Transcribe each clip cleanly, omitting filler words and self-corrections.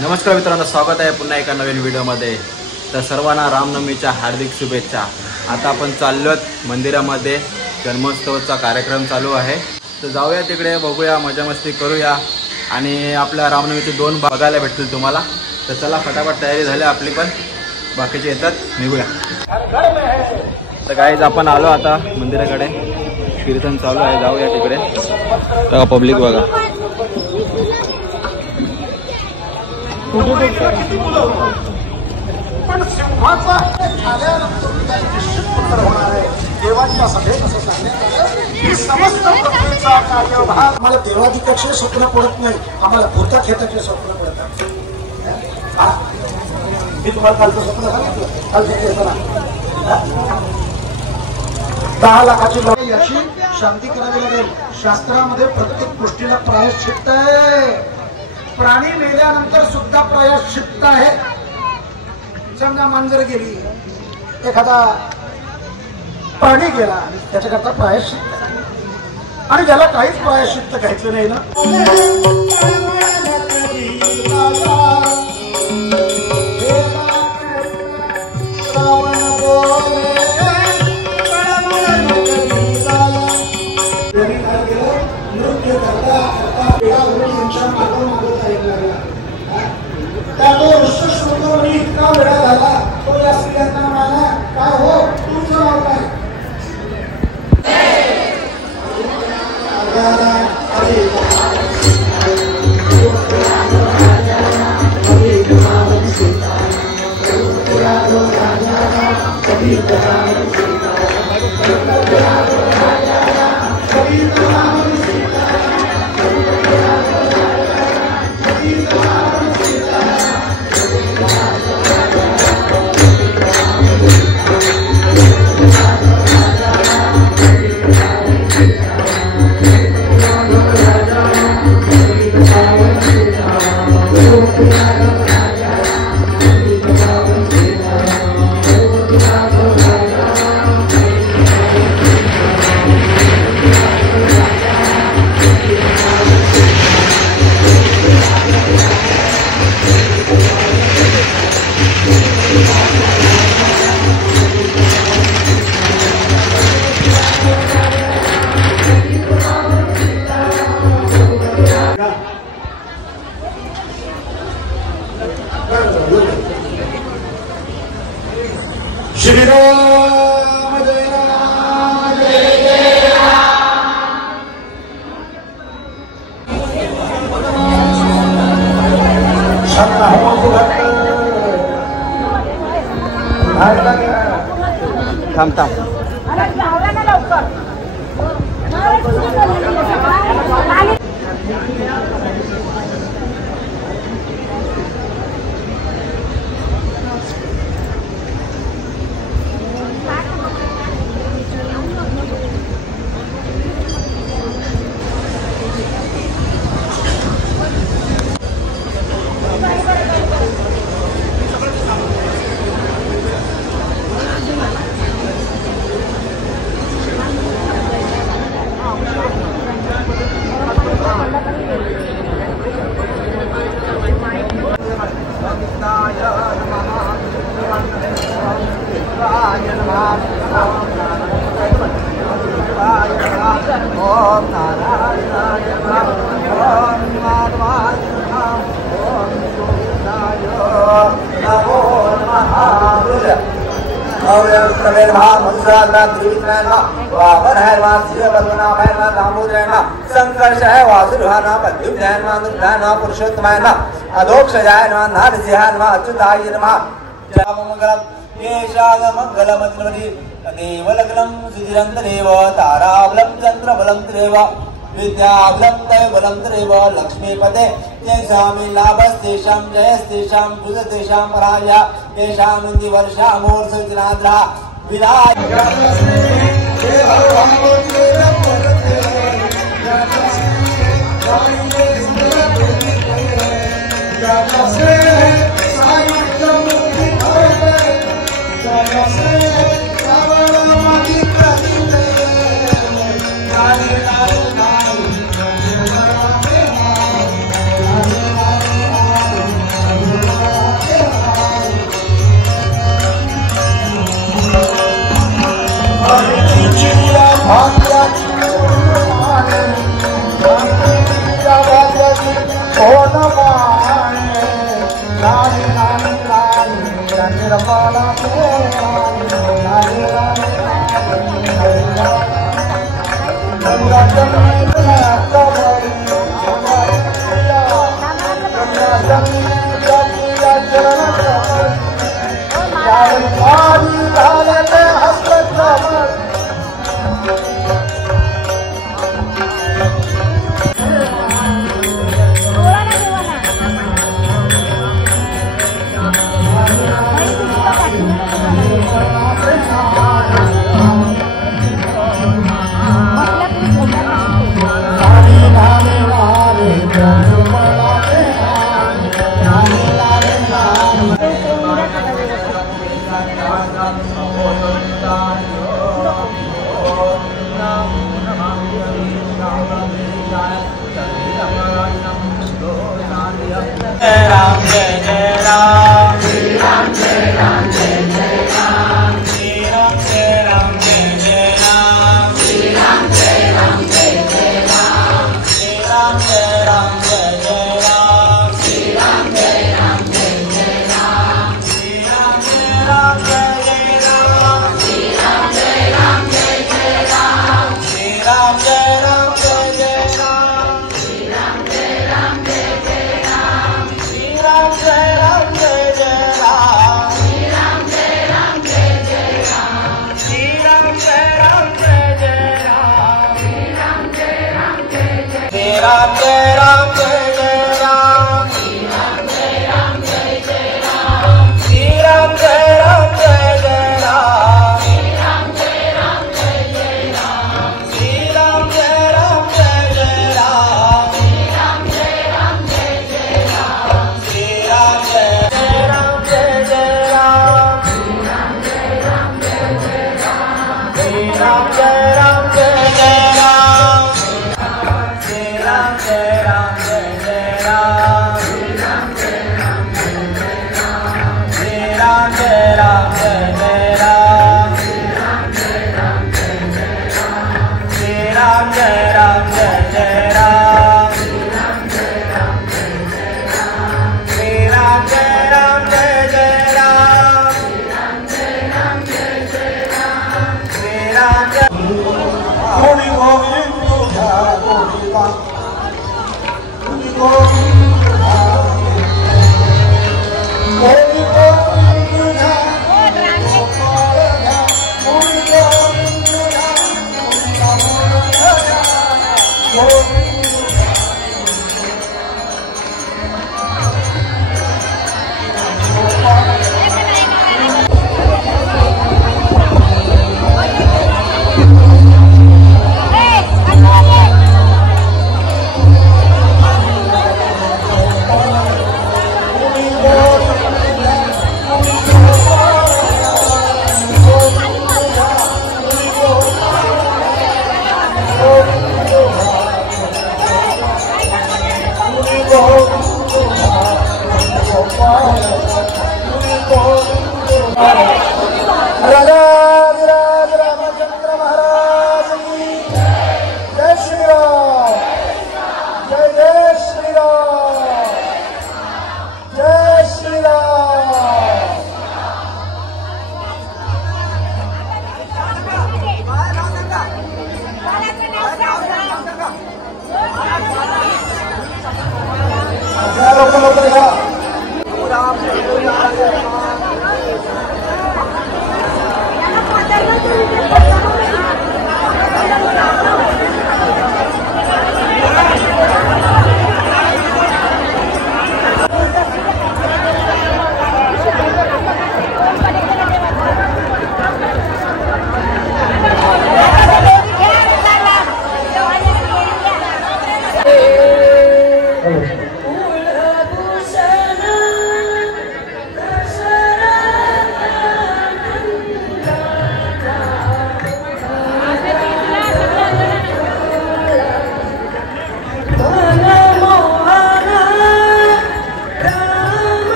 नमस्कार मित्रांनो, स्वागत आहे पुन्हा एका नवीन व्हिडिओमध्ये। तर सर्वांना रामनवमीच्या हार्दिक शुभेच्छा। आता आपण चाललोत मंदिरामध्ये, जन्मोत्सवाचा कार्यक्रम चालू आहे। तर जाऊया तिकडे, बघूया, मजा मस्ती करूया आणि आपल्या रामनवमीचे 2 बघायला भेटतील तुम्हाला। तर चला फटाफट तयारी झाली आपली, पण बाकीचे येतात, निघूया। तर गाईज आपण आलो आता मंदिराकडे, कीर्तन चालू आहे, जाऊया तिकडे। बघा पब्लिक बघा। पण सिंहाचा आल्यानंतर निश्चित उत्तर होणार आहे। देवाच्या सभेत असं सांगण्यात आलं की समस्त पृथ्वीचा कार्यभार आम्हाला देवाधिकाचे स्वप्न पडत नाही, आम्हाला भूताखेताचे स्वप्न पडतात। मी तुम्हाला कालचं स्वप्न सांगितलं, कालचं येताना 10 लाखाची लोक याची शांती करावी लागेल। शास्त्रामध्ये प्रत्येक गोष्टीला प्रायश्चित्त आहे। प्राणी मेल्यानंतर सुद्धा प्रायश्चित्त आहे। समजा मांजर गेली, एखादा प्राणी गेला, त्याच्याकरता प्रायश्चित्त, आणि ज्याला काहीच प्रायश्चित्त घ्यायचं नाही ना, इतका वेळा झाला तो या स्त्रियांना म्हणाला, काय हो तुमचं नाव काय? थांब थांब संकर्ष है वासुदेवाना पद्युम्नाना दुर्गाना पुरुषोत्तमाय नमः अधोक्षजाय नमः नरसिंहाय नमः अच्युताय नमः जयमंगलम येषागमंगलमद्रवति देवलग्नं सुधिरन्तरेव ताराबलं चन्द्रबलं त्रेव विद्याबलं दैवबलं त्रेव लक्ष्मीपते तेषां लाभस्तेषां जयस्तेषां बुधतेषां पराजया तेषां इन्दिवर्षामूर्धजनाद्रा विराज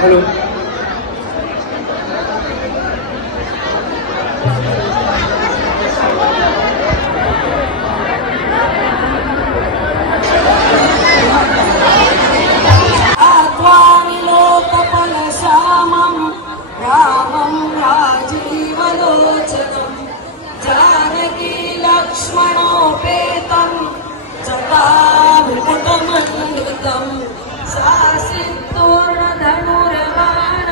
Hello. रामं राजीवलोचनं जानकी लक्ष्मणोपेतं जटामुकुटमण्डितं सासिद्धूर्णधनुर्बाण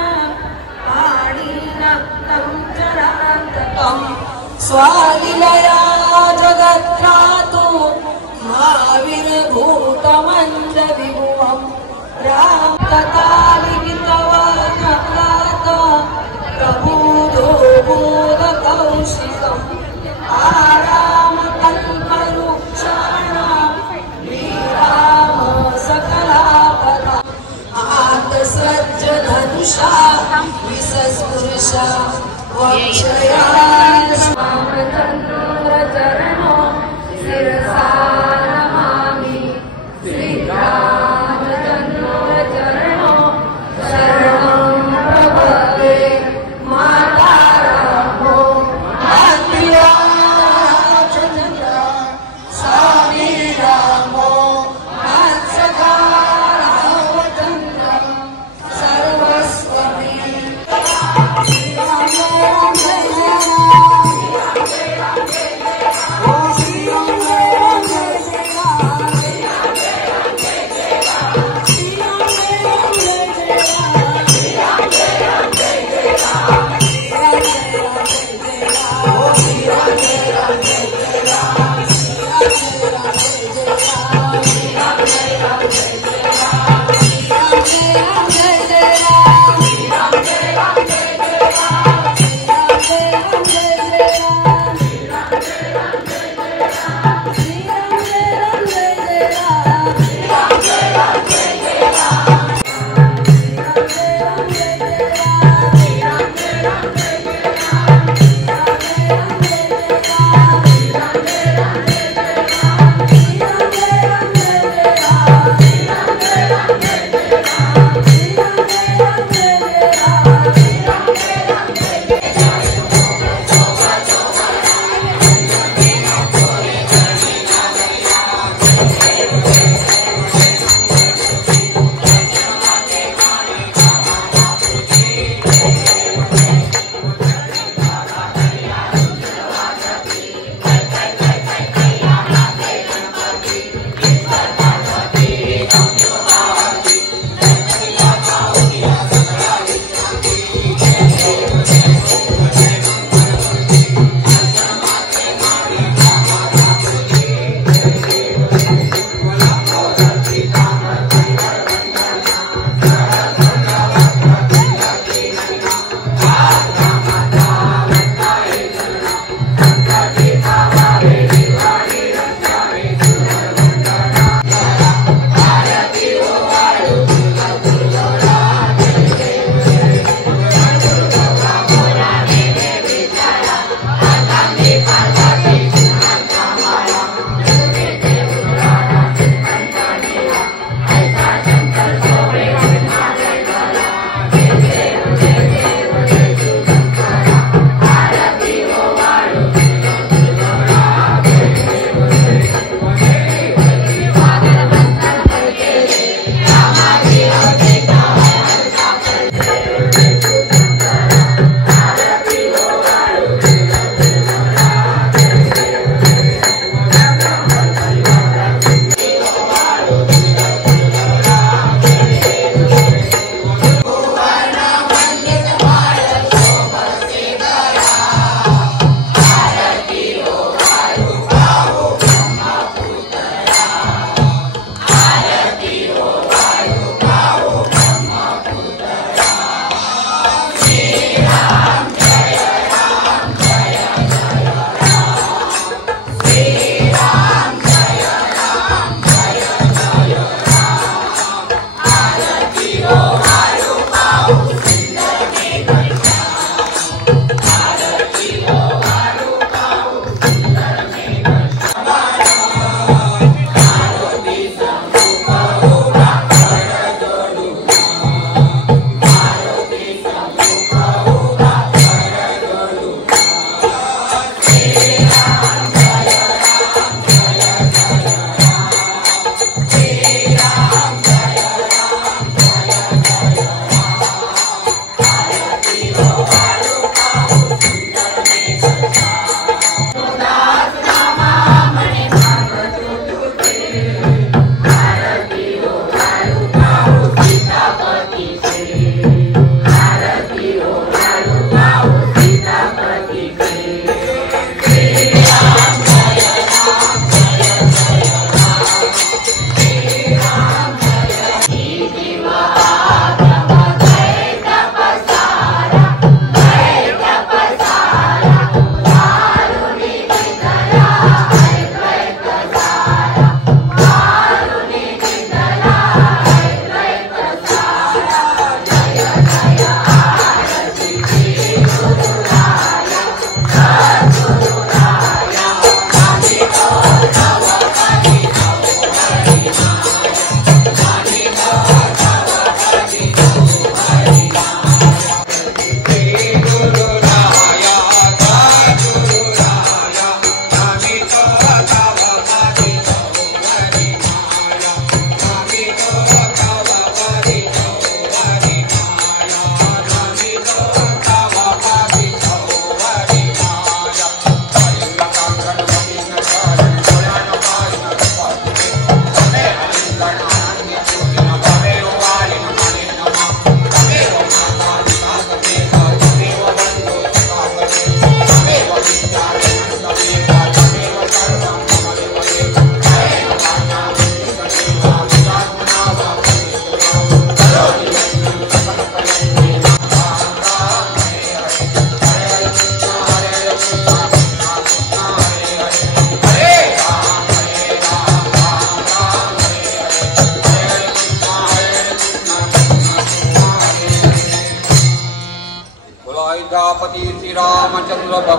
पाणिनक्तं चरान्तकं स्वालिलया जगत्रातु महावीरभूतमन्दविभुवं रामकथालिखितवानप्लात प्रबोधो बोधकौशिकम् आरामकल्पवृक्षाणां श्रीराम सकलापदा आर्तसज्जधनुषा विसस्पृशा वक्षया रामचन्द्रचरणो शिरसा नमामि श्रीरामचन्द्रचरणो शरणं प्रपद्ये माता रामो चंद्र स्वामी रामो सखा रामचन्द्र सर्वस्वमे राम जय राम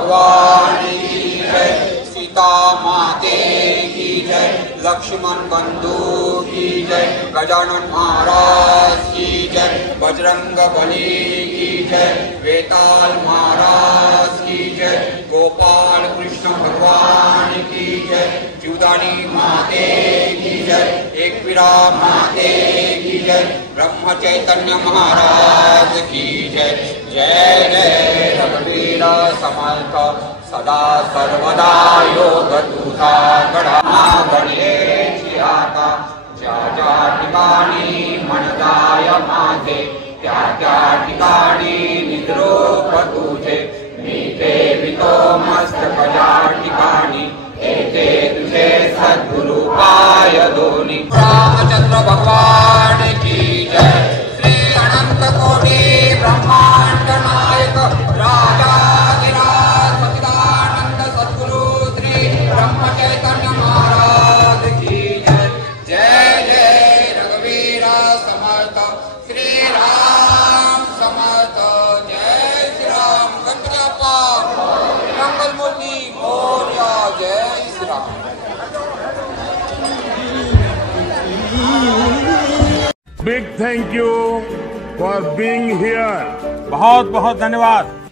भगवान की जय, सीता माते की जय, लक्ष्मण बंधु की जय, गजानन महाराज की जय, बजरंग बली की जय, वेताल महाराज की जय, गोपाल कृष्ण भगवान की जय, जीवदानी माते की जय, एकवीरा माते की जय, ब्रह्म चैतन्य महाराज की जय। जय जय रघुवीर समर्थ सदा सर्वदा योग तुझा गणा गणेश आता, ज्या ज्या ठिकाणी मन जाय माझे त्या त्या ठिकाणी निद्रोप तुझे, मी ठेवितो मस्तक ज्या ठिकाणी येथे तुझे सद्गुरु पाय दोन्ही। रामचंद्र भगवान की जय, श्री अनंत कोटी ब्रह्मांड नायक राजाधिराज सच्चिदानंद सद्गुरु श्री ब्रह्म चैतन्य महाराज की जय। जय जय रघुवीर समर्थ श्री राम समर्थ, जय श्री राम। गणपति बाप्पा मंगल मूर्ति मोरया, जय श्री Ram. Big thank you for being here. बहुत बहुत धन्यवाद।